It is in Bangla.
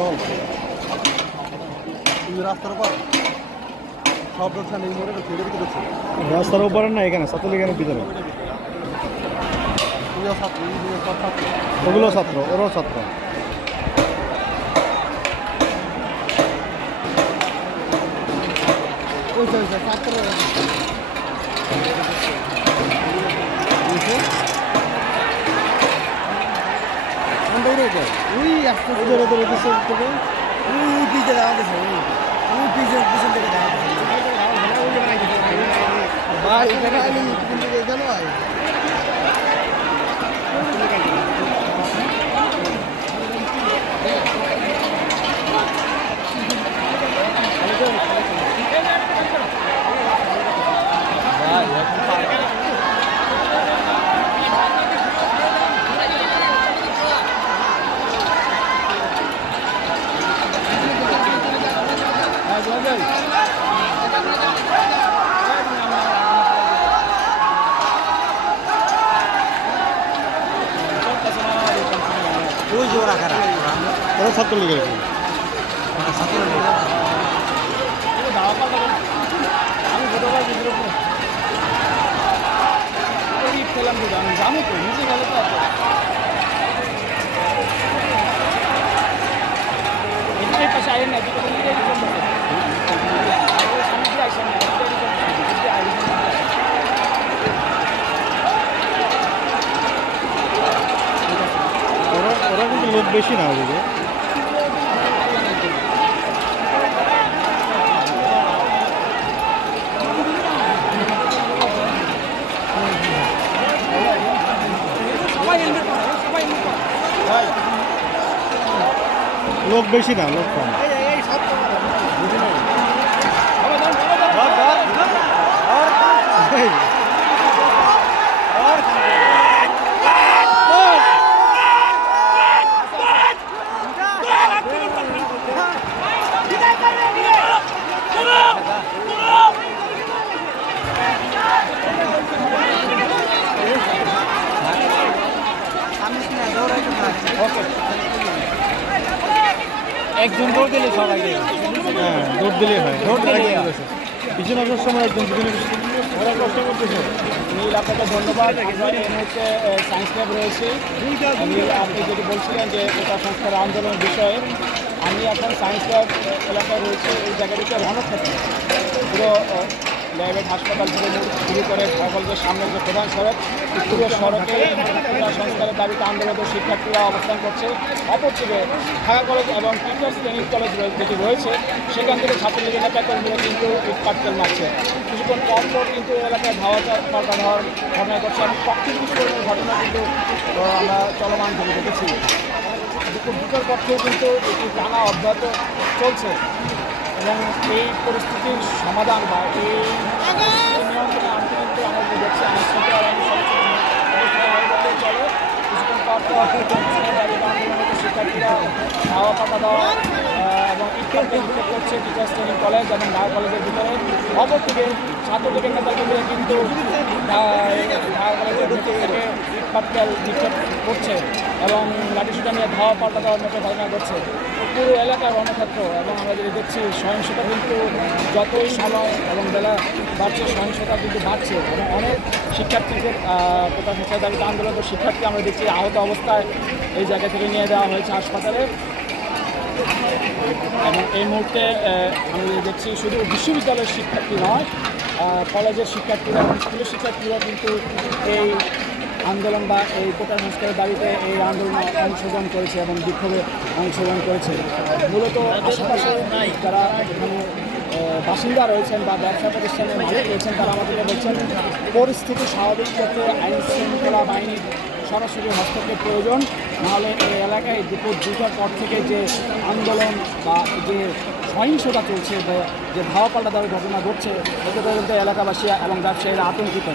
বল তুমি রাস্তার উপর সব দোকান এই মোড়ে ছেড়ে দিতে হচ্ছে রাস্তার উপরে না এখানে ছাত্রলীগের ভিতরে তুইও ছাত্র তুইও সব ছাত্র ওগুলো ছাত্র ওরাও ছাত্র ওই ছাত্র ওই আসতে ওদের ওদের উদ্দেশ্যে থেকে ওই পিছে দাঁড়াতেছে ওই পিছন থেকে দাঁড়াতেছে ভাই এখানে আইলে কিন্তু এখানে আয় ওই যে ওরা খারাপ ওরা ছাত্রলীগের আমি ছোটবেলা খেলাম আমি জানি তো নিজে গেলে তো এটাই পাশে আইন না ওরা কিন্তু লোক বেশি না ওদিকে লোক বেশি না লোক কম একজন দৌড় দিলে সবাই হ্যাঁ দৌড় দিলে হয় দৌড় দিলে পিছনে আসার সময় একজন পিছনে ওরা কষ্ট করতেছে নীল আপনাকে ধন্যবাদ আমরা এই মুহূর্তে সায়েন্স ল্যাব রয়েছে আপনি যেটি বলছিলেন যে কোটা সংস্কার আন্দোলনের বিষয়ে আমি এখন সায়েন্স ল্যাব এলাকায় রয়েছে এই জায়গাটিতে রণক্ষেত্র পুরো ল্যাবের হাসপাতাল থেকে শুরু করে কলেজের সামনে যে প্রধান সড়ক পুরো সড়কে কোটা সংস্কারের দাবিতে আন্দোলনরত শিক্ষার্থীরা অবস্থান করছে অপরদিকে ঢাকা কলেজ এবং টিচার্স ট্রেনিং কলেজ যেটি রয়েছে সেখান থেকে ছাত্রলীগের নেতা কর্মীরা কিন্তু পাটকেল মারছে কিছুক্ষণ পর কিন্তু এলাকায় ধাওয়া পাল্টা ধাওয়ার ঘটনা ঘটছে এবং পক্ষে বিস্ফোরণের ঘটনা কিন্তু আমরা চলমান থেকে দেখেছি দুপুর দুটোর পক্ষেও কিন্তু এটি টানা অব্যাহত চলছে এবং এই পরিস্থিতির সমাধান বা এই নিয়ন্ত্রণে আনতে কিন্তু আমরা দেখছি আমার সাথে চলে কিছুক্ষণ পর শিক্ষার্থীরা খাওয়া পাতা দেওয়া এবং ইত্যাদি করছে টিচার্স ট্রেনিং কলেজ এবং ঢাকা কলেজের ভিতরে অপরদিকে ছাত্রলীগের নেতাকর্মীরা কিন্তু ঢাকা কলেজের ভিতর থেকে ইটপাটকেল নিক্ষেপ করছে এবং লাঠিসুটা নিয়ে ধাওয়া পাল্টা দেওয়ার মতো ঘটনা ঘটছে পুরো এলাকার রণক্ষেত্র এবং আমরা যদি দেখছি সহিংসতা কিন্তু যতই সময় এবং বেলা বাড়ছে সহিংসতা কিন্তু বাড়ছে এবং অনেক শিক্ষার্থীদের কোটা সংস্কার দাবিতে আন্দোলনরত শিক্ষার্থী আমরা দেখছি আহত অবস্থায় এই জায়গা থেকে নিয়ে দেওয়া হয়েছে হাসপাতালে এবং এই মুহূর্তে আমি দেখছি শুধু বিশ্ববিদ্যালয়ের শিক্ষার্থী নয় কলেজের শিক্ষার্থীরা এবং স্কুলের শিক্ষার্থীরা কিন্তু এই আন্দোলন বা এই কোটা সংস্কারের দাবিতে এই আন্দোলনে অংশগ্রহণ করেছে এবং বিক্ষোভে অংশগ্রহণ করেছে মূলত আশেপাশে যারা এখানে বাসিন্দা রয়েছেন বা ব্যবসা প্রতিষ্ঠানের মালিক রয়েছেন তারা আমাদেরকে বলছেন পরিস্থিতি স্বাভাবিক করতে আইন শৃঙ্খলা বাহিনীর সরাসরি হস্তক্ষেপ প্রয়োজন নাহলে এই এলাকায় দুপুর 2টার পর থেকে যে আন্দোলন বা যে সহিংসতা চলছে যে ধাওয়া পাল্টা দেওয়ার ঘটনা ঘটছে এতে পর্যন্ত এলাকাবাসী এবং ব্যবসায়ীরা আতঙ্কিত